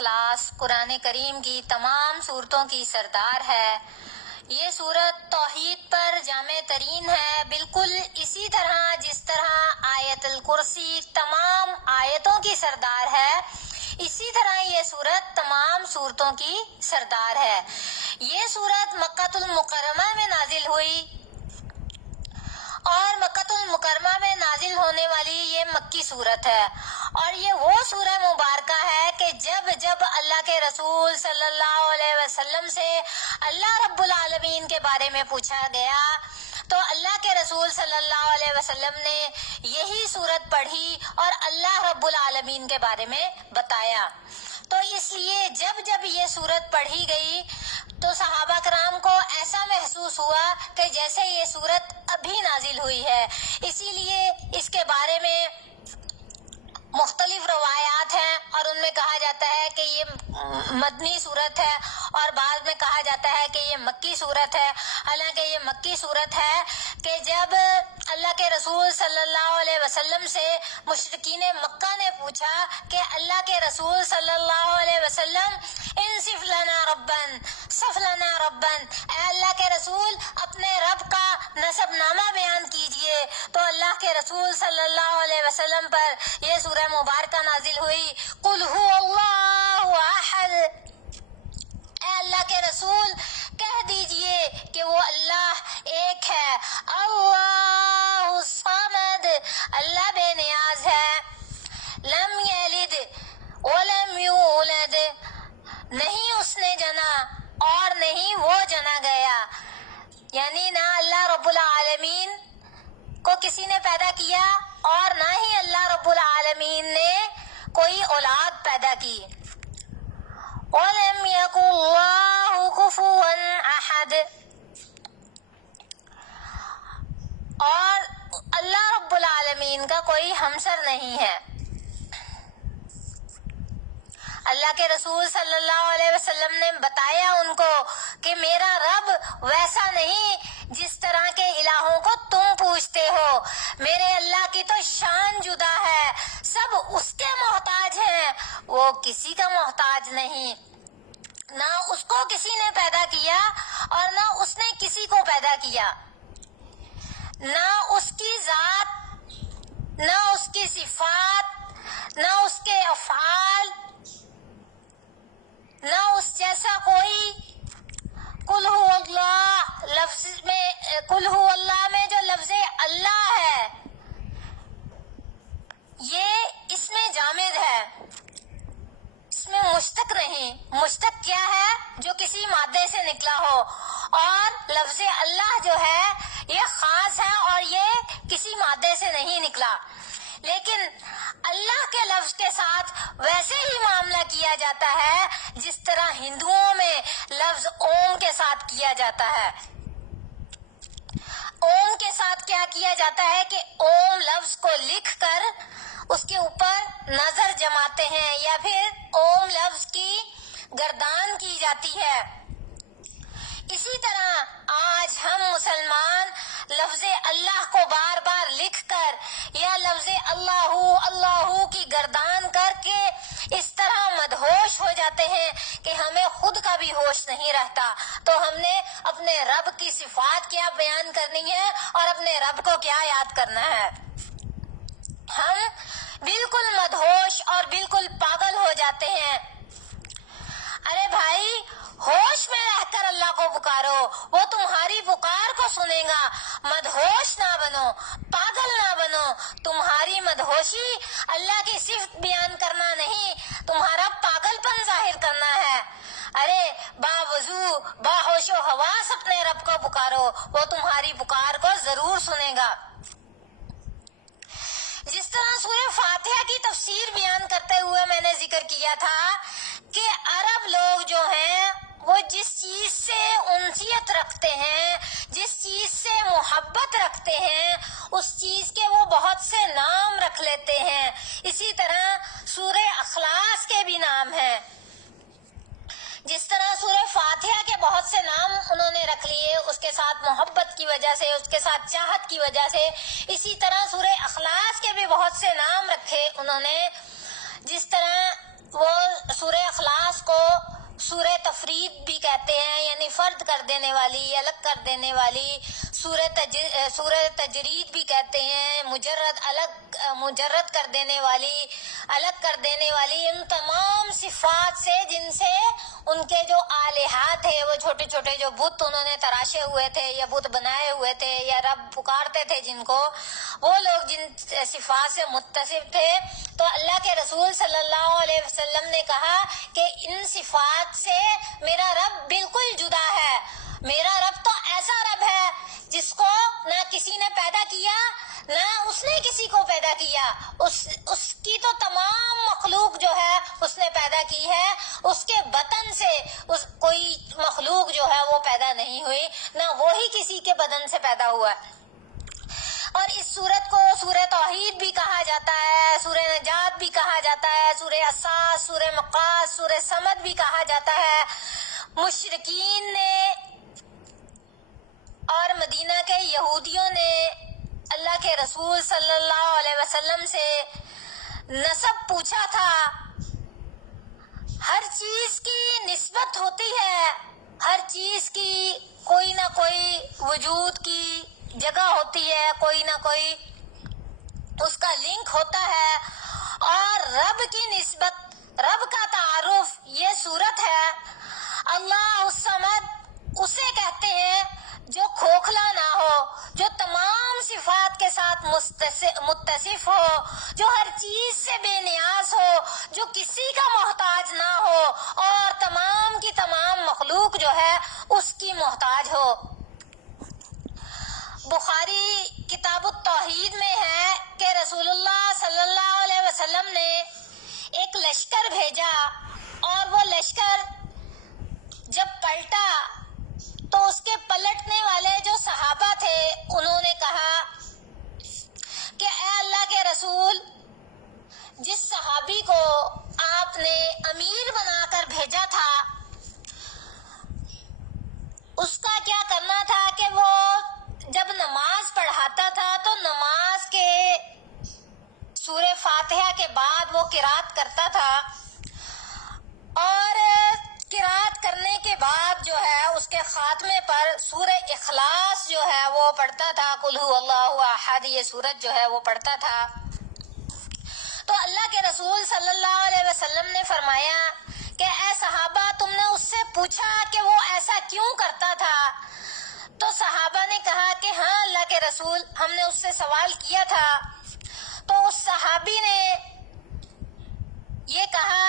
اخلاص قرآن کریم کی تمام صورتوں کی سردار ہے۔ یہ صورت توحید پر جامع ترین ہے، بالکل اسی طرح جس طرح آیت الکرسی تمام آیتوں کی سردار ہے، اسی طرح یہ صورت تمام صورتوں کی سردار ہے۔ یہ صورت مکہ المکرمہ میں نازل ہوئی اور مکہ المکرمہ میں نازل ہونے والی یہ مکی صورت ہے، اور یہ وہ سورہ مبارکہ ہے کہ جب اللہ کے رسول صلی اللہ علیہ وسلم سے اللہ رب العالمین کے بارے میں پوچھا گیا تو اللہ کے رسول صلی اللہ علیہ وسلم نے یہی صورت پڑھی اور اللہ رب العالمین کے بارے میں بتایا۔ تو اس لیے جب یہ صورت پڑھی گئی تو صحابہ کرام کو ایسا محسوس ہوا کہ جیسے یہ صورت ابھی نازل ہوئی ہے۔ اسی لیے اس کے بارے میں مختلف روایات ہیں، اور ان میں کہا جاتا ہے کہ یہ مدنی صورت ہے، اور بعد میں کہا جاتا ہے کہ یہ مکی صورت ہے۔ حالانکہ یہ مکی صورت ہے کہ جب اللہ کے رسول صلی اللہ علیہ وسلم سے مشرکین مکہ نے پوچھا کہ اللہ کے رسول صلی اللہ علیہ وسلم انصف لنا ربن صف لنا ربن، اے اللہ کے رسول اپنے رب کا نسب نامہ بیان کیجئے، تو اللہ کے رسول صلی اللہ علیہ وسلم پر یہ سورہ مبارکہ نازل ہوئی، قل هو اللہ احد، اے اللہ کے رسول کہہ دیجئے کہ وہ اللہ ایک ہے، اللہ الصمد، اللہ بے نیاز ہے، لم یلد ولم یولد، نہیں اس نے جنا اور نہیں وہ جنا گیا، یعنی نہ اللہ رب العالمین کو کسی نے پیدا کیا اور نہ ہی اللہ رب العالمین نے کوئی اولاد پیدا کی۔ وَلَمْ يَكُنْ اللَّهُ كُفُوًا أَحَدٌ، اور اللہ رب العالمین کا کوئی ہمسر نہیں ہے۔ اللہ کے رسول صلی اللہ علیہ وسلم نے بتایا ان کو کہ میرا رب ویسا نہیں جس طرح کے الہوں کو تم پوچھتے ہو، میرے اللہ کی تو شان جدا ہے، سب اس کے محتاج ہیں، وہ کسی کا محتاج نہیں، نہ اس کو کسی نے پیدا کیا اور نہ اس نے کسی کو پیدا کیا، نہ اس کی ذات، نہ اس کی صفات، نہ اس کے افعال، نہ اس جیسا کوئی۔ قل هو اللہ لفظ میں، قل هو اللہ میں جو لفظ اللہ ہے یہ اس میں جامد ہے، اس میں مشتق نہیں۔ مشتق کیا ہے؟ جو کسی مادے سے نکلا ہو، اور لفظ اللہ جو ہے یہ خاص ہے اور یہ کسی مادے سے نہیں نکلا۔ لیکن اللہ کے لفظ کے ساتھ ویسے ہی معاملہ کیا جاتا ہے جس طرح ہندوؤں میں لفظ اوم کے ساتھ کیا جاتا ہے۔ اوم کے ساتھ کیا کیا جاتا ہے کہ اوم لفظ کو لکھ کر اس کے اوپر نظر جماتے ہیں، یا پھر اوم لفظ کی گردان کی جاتی ہے۔ اسی طرح آج ہم مسلمان لفظ اللہ کو بار بار لکھ کر یا لفظ اللہ کی گردان کر کے اس طرح مدہوش ہو جاتے ہیں کہ ہمیں خود کا بھی ہوش نہیں رہتا، تو ہم نے اپنے رب کی صفات کیا بیان کرنی ہے اور اپنے رب کو کیا یاد کرنا ہے۔ ہم بالکل مدہوش اور بالکل پاگل ہو جاتے ہیں۔ ارے بھائی، ہوش میں رہ کر اللہ کو پکارو، وہ تمہاری پکار کو سنے گا، مدہوش نہ بنو، پاگل نہ بنو۔ تمہاری مدہوشی اللہ کی صفت بیان کرنا نہیں، تمہارا پاگل پن ظاہر کرنا ہے۔ ارے باوضو باہوش و حواس اپنے رب کو پکارو، وہ تمہاری پکار کو ضرور سنے گا۔ جس طرح سورہ فاتحہ کی تفسیر بیان کرتے ہوئے میں نے ذکر کیا تھا کہ عرب لوگ جو ہیں وہ جس چیز سے انسیت رکھتے ہیں، جس چیز سے محبت رکھتے ہیں، اس چیز کے وہ بہت سے نام رکھ لیتے ہیں۔ اسی طرح سورہ اخلاص کے بھی نام ہیں۔ جس طرح سورہ فاتحہ کے بہت سے نام انہوں نے رکھ لیے اس کے ساتھ محبت کی وجہ سے، اس کے ساتھ چاہت کی وجہ سے، اسی طرح سورہ اخلاص کے بھی بہت سے نام رکھے انہوں نے۔ جس طرح وہ سورہ اخلاص تفرید بھی کہتے ہیں، یعنی فرد کر دینے والی، الگ کر دینے والی، سورہ تجرید بھی کہتے ہیں، مجرد کر دینے والی، الگ کر دینے والی، ان تمام صفات سے جن سے ان کے جو آلہات تھے، وہ چھوٹے چھوٹے جو بت انہوں نے تراشے ہوئے تھے یا بت بنائے ہوئے تھے یا رب پکارتے تھے جن کو، وہ لوگ جن صفات سے متصف تھے، تو اللہ کے رسول صلی اللہ علیہ وسلم نے کہا کہ ان صفات سے میرا رب بالکل جدا ہے۔ میرا رب تو ایسا رب ہے جس کو نہ کسی نے پیدا کیا نہ اس نے کسی کو پیدا کیا، اس کی تو تمام مخلوق جو ہے اس نے پیدا کی ہے، اس کے بدن سے کوئی مخلوق جو ہے وہ پیدا نہیں ہوئی، نہ وہی کسی کے بدن سے پیدا ہوا۔ اور اس سورت کو سورہ توحید بھی کہا جاتا ہے، سورہ نجات بھی کہا جاتا ہے، سورہ اساس، سورہ مقاص، سورہ صمد بھی کہا جاتا ہے۔ مشرکین نے اور مدینہ کے یہودیوں نے اللہ کے رسول صلی اللہ علیہ وسلم سے نسب پوچھا تھا۔ ہر چیز کی نسبت ہوتی ہے، ہر چیز کی کوئی نہ کوئی وجود کی جگہ ہوتی ہے، کوئی نہ کوئی اس کا لنک ہوتا ہے، اور رب کی نسبت، رب کا تعارف یہ صورت ہے۔ اللہ الصمد اسے کہتے ہیں جو کھوکھلا نہ ہو، جو تمام صفات کے ساتھ متصف ہو، جو ہر چیز سے بے نیاز ہو، جو کسی کا محتاج نہ ہو، اور تمام کی تمام مخلوق جو ہے اس کی محتاج ہو۔ بخاری کتاب التوحید میں ہے کہ رسول اللہ صلی اللہ علیہ وسلم نے ایک لشکر بھیجا، اور وہ لشکر جب پلٹا تو اس کے پلٹنے والے جو صحابہ تھے انہوں نے کہا کہ اے اللہ کے رسول، جس صحابی کو آپ نے امیر بنا کر بھیجا تھا اس کا کیا کرنا تھا کہ وہ جب نماز پڑھاتا تھا تو نماز کے سورہ فاتحہ کے بعد وہ قرات کرتا تھا، اور قرات کرنے کے بعد جو ہے اس کے خاتمے پر سورہ اخلاص جو ہے وہ پڑھتا تھا، قل هو اللہ احد، یہ سورت جو ہے وہ پڑھتا تھا۔ تو اللہ کے رسول صلی اللہ علیہ وسلم نے فرمایا کہ اے صحابہ، تم نے اس سے پوچھا کہ وہ ایسا کیوں کرتا تھا؟ تو صحابہ نے کہا کہ ہاں اللہ کے رسول، ہم نے اس سے سوال کیا تھا۔ تو اس صحابی نے یہ کہا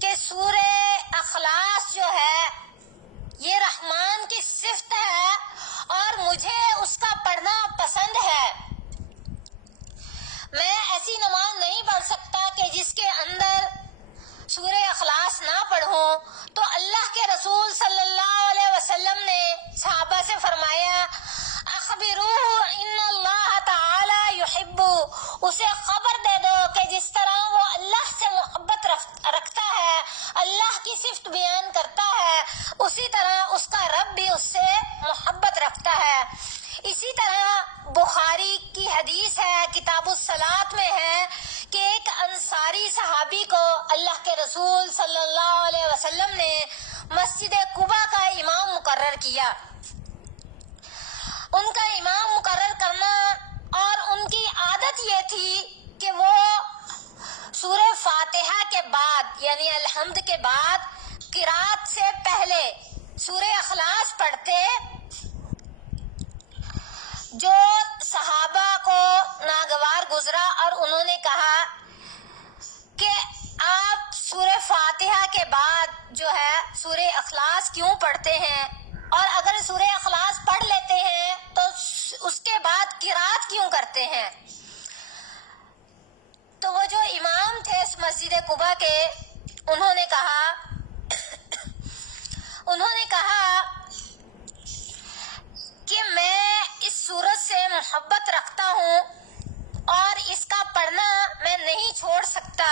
کہ سورہ اخلاص جو ہے یہ رحمان کی صفت ہے اور مجھے اس کا پڑھنا پسند ہے۔ میں ایسی نماز نہیں پڑھ سکتا کہ جس کے اندر سورہ اخلاص نہ پڑھوں۔ تو اللہ کے رسول صلی اللہ علیہ وسلم نے صحابہ سے فرمایا اخبروہ ان اللہ تعالی یحب، اسے خبر دے دو کہ جس طرح وہ اللہ سے محبت رکھتا ہے، اللہ کی صفت بیان کرتا ہے، اسی طرح اس کا رب بھی اس سے محبت رکھتا ہے۔ اسی طرح بخاری کی حدیث ہے، کتاب الصلاۃ میں ہے کہ ایک انصاری صحابی کو اللہ کے رسول صلی اللہ علیہ وسلم نے مسجد قباء کا امام مقرر کیا۔ ان کا امام مقرر کرنا، اور ان کی عادت یہ تھی کہ وہ سورہ فاتحہ کے بعد یعنی الحمد کے بعد قرات سے پہلے سورہ اخلاص پڑھتے۔ جو صحابہ کو ناگوار گزرا اور انہوں نے کہا کہ آپ سورہ فاتحہ کے بعد جو ہے سورہ اخلاص کیوں پڑھتے ہیں، اور اگر سورہ اخلاص پڑھ لیتے ہیں تو اس کے بعد قرات کیوں کرتے ہیں؟ تو وہ جو امام تھے اس مسجد قباء کے، انہوں نے کہا کہ میں اس سورت سے محبت رکھتا ہوں اور اس کا پڑھنا میں نہیں چھوڑ سکتا۔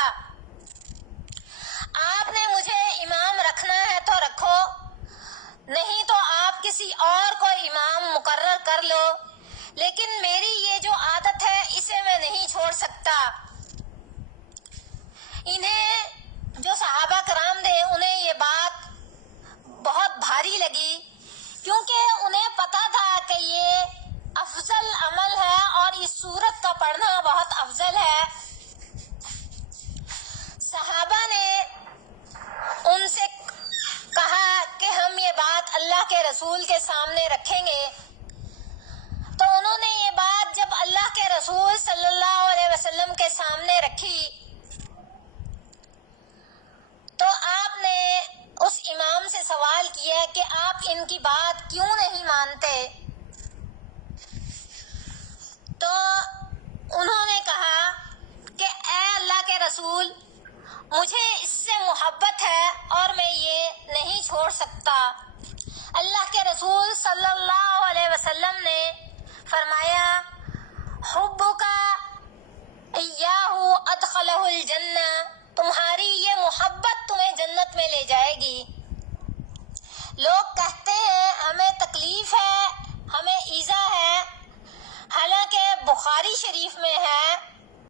آپ نے مجھے امام رکھنا ہے تو رکھو، نہیں تو آپ کسی اور کو امام مقرر کر لو، لیکن میری یہ جو عادت ہے اسے میں نہیں چھوڑ سکتا۔ انہیں رکھیں گے. تو انہوں نے یہ بات جب اللہ کے رسول صلی اللہ علیہ وسلم کے سامنے رکھی تو آپ نے اس امام سے سوال کیا کہ آپ ان کی بات کیوں نہیں مانتے؟ تو انہوں نے کہا کہ اے اللہ کے رسول، مجھے اس سے محبت ہے اور میں یہ نہیں چھوڑ سکتا. اللہ کے رسول صلی اللہ علیہ وسلم نے فرمایا حبک ایاہ ادخلہ الجنہ، تمہاری یہ محبت تمہیں جنت میں لے جائے گی. لوگ کہتے ہیں ہمیں تکلیف ہے، ہمیں ایذا ہے، حالانکہ بخاری شریف میں ہے